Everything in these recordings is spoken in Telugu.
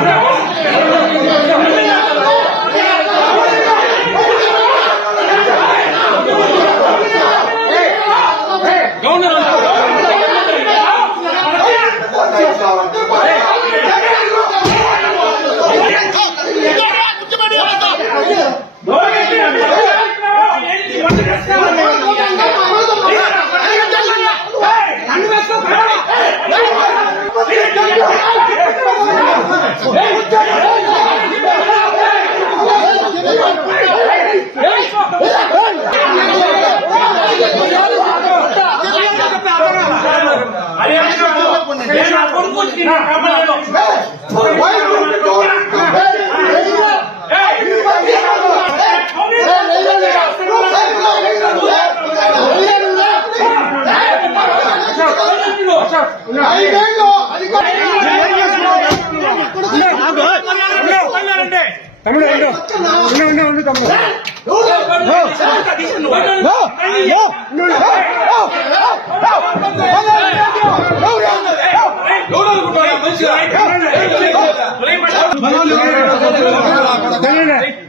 네. అధికారులు అధికారులు తమ్ముడు ఉండు ఉండు ఉండు ఉండు తమ్ముడు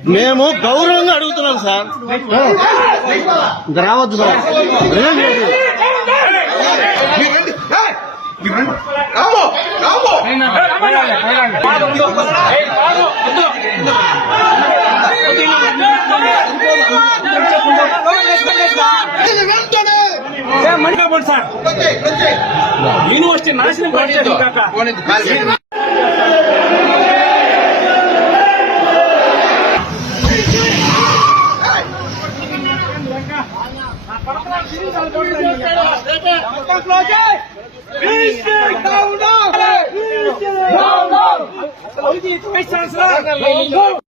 మేము గౌరవంగా అడుగుతున్నాం సార్ రావద్దు సార్ రాము రాము యూనివర్సిటీ నాశనం పడేది కాక